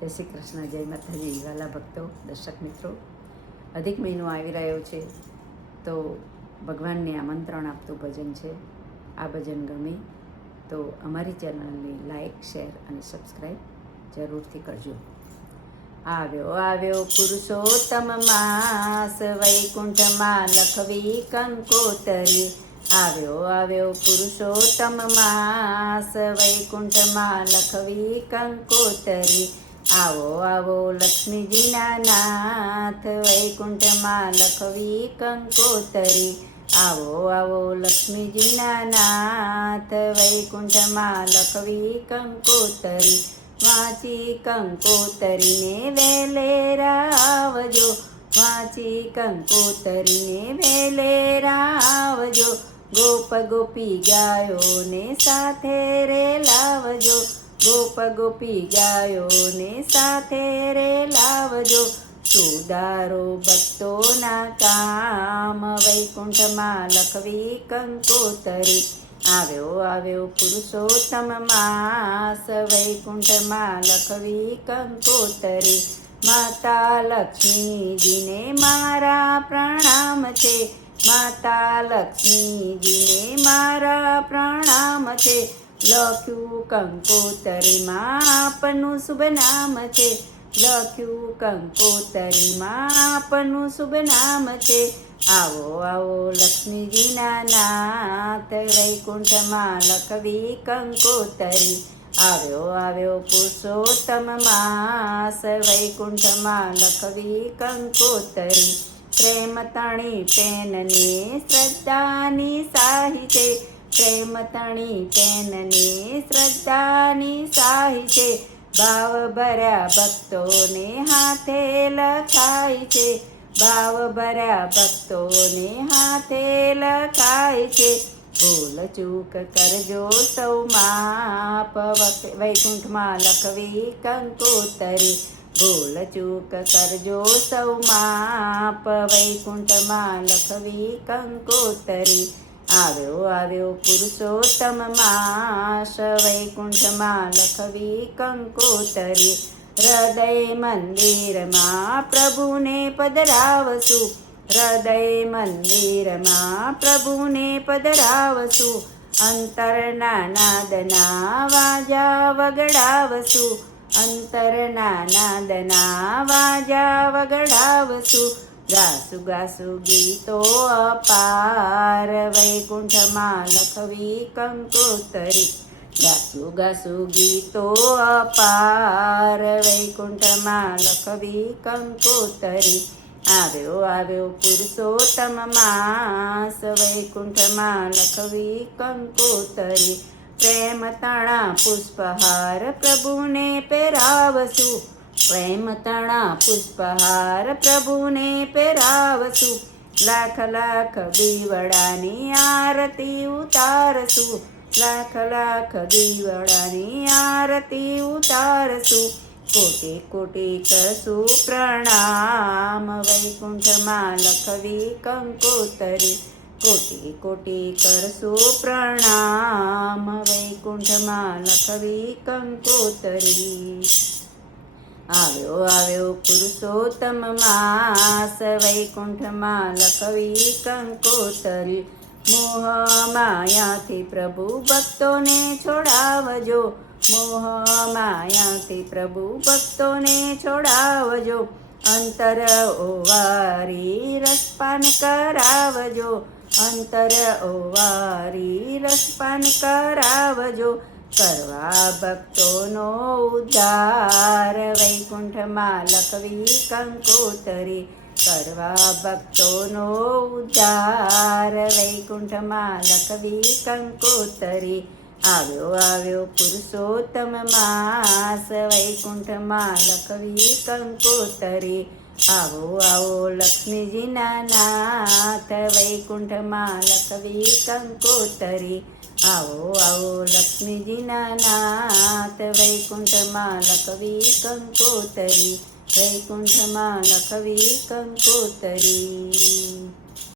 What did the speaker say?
જય શ્રી કૃષ્ણ, જય માતાજી. વાલા ભક્તો, દર્શક મિત્રો, અધિક મહિનો આવી રહ્યો છે તો ભગવાનને આમંત્રણ આપતું ભજન છે. આ ભજન ગમે તો અમારી ચેનલને લાઈક, શેર અને સબસ્ક્રાઈબ જરૂરથી કરજો. આવ્યો આવ્યો પુરુષોત્તમ માસ, વૈકુંઠમાં લખવી કંકોતરી. આવ્યો આવ્યો પુરુષોત્તમ માસ, વૈકુંઠમાં લખવી કંકોતરી. આવો આવો લક્ષ્મીજીના નાથ, વૈકુંઠમાં લખવી કંકોતરી. આવો આવો લક્ષ્મીજીના નાથ, વૈકુંઠમાં લખવી કંકોતરી. વાંચી કંકોતરીને વેલેરા આવજો, વાંચી કંકોતરીને વેલેરા આવજો. ગોપ ગોપી ગાયોને સાથે રે લાવજો, ગોપ ગોપી ગાયોને સાથે રે લાવજો. સુધારો ભક્તોના કામ, વૈકુંઠમાં લખવી કંકોતરી. આવ્યો આવ્યો પુરુષોત્તમ માસ, વૈકુંઠમાં લખવી કંકોતરી. માતા લક્ષ્મીજીને મારા પ્રણામ છે, માતા લક્ષ્મીજીને મારા પ્રણામ છે. લખ્યું કંકોતરીમાં આપનું શુભ નામ છે, લખ્યું કંકોતરીમાં આપનું શુભ નામ છે. આવો આવો લક્ષ્મીજીના નાથ, વૈકુંઠમાં લખવી કંકોતરી. આવ્યો આવ્યો પુરુષોત્તમ માસ, વૈકુંઠમાં લખવી કંકોતરી. પ્રેમ તણી પેનને શ્રદ્ધાની સાહી છે, પ્રેમ તણી પેનને શ્રદ્ધાની સાહી છે. ભાવ ભર્યા ભક્તોને હાથે લખાય છે, ભાવ ભર્યા ભક્તોને હાથે લખાય છે. ભૂલ ચૂક કરજો સૌ માપ, વૈકુંઠમાં લખવી કંકોતરી. ભૂલ ચૂક કરજો સૌ માપ, વૈકુંઠમાં લખવી કંકોતરી. આવ્યો આવ્યો પુરુષોત્તમ માસ, વૈકુંઠમાં લખવી કંકોતરી. હૃદય મંદિરમાં પ્રભુને પધરાવશું, હૃદય મંદિરમાં પ્રભુને પધરાવશું. અંતરના નાદના વાજા વગડાવશું, અંતરના નાદના વાજા વગડાવશું. ગાસુ ગાસુ ગીતો અપાર, વૈકુંઠમાં લખવી કંકોતરી. ગાસુ ગાસુ ગીતો અપાર, વૈકુંઠમાં લખવી કંકોતરી. આવ્યો આવ્યો પુરુષોત્તમ માસ, વૈકુંઠમાં લખવી કંકોતરી. પ્રેમ તણા પુષ્પહાર પ્રભુને પહેરાવશું, પ્રેમ તણા પુષ્પહાર પ્રભુને પહેરાવશું. લાખ લાખ દીવડાની આરતી ઉતારશું, લાખ લાખ દીવડાની આરતી ઉતારશું. કોટી કોટી કરશું પ્રણામ, વૈકુંઠમાં લખવી કંકોતરી. કોટી કોટી કરશું પ્રણામ, વૈકુંઠમાં લખવી કંકોતરી. આવ્યો આવ્યો પુરુષોત્તમ માસ, વૈકુંઠમાં લખવી કંકોતરી. મોહ માયાથી પ્રભુ ભક્તોને છોડાવજો, મોહ માયાથી પ્રભુ ભક્તોને છોડાવજો. અંતર ઓવારી રસપાન કરાવજો, અંતર ઓવારી રસપાન કરાવજો. કરવા ભક્તોનો ઉદ્ધાર, વૈકુંઠમાં લખવી કંકોતરી. કરવા ભક્તોનો ઉદ્ધાર, વૈકુંઠમાં લખવી કંકોતરી. આવ્યો આવ્યો પુરુષોત્તમ માસ, વૈકુંઠમાં લખવી કંકોતરી. આવો આવો લક્ષ્મીજીના નાથ, વૈકુંઠમાં લખવી કંકોતરી. આવો આવો લક્ષ્મીજીના નાથ, વૈકુંઠમાં લખવી કંકોતરી. વૈકુંઠમાં લખવી કંકોતરી.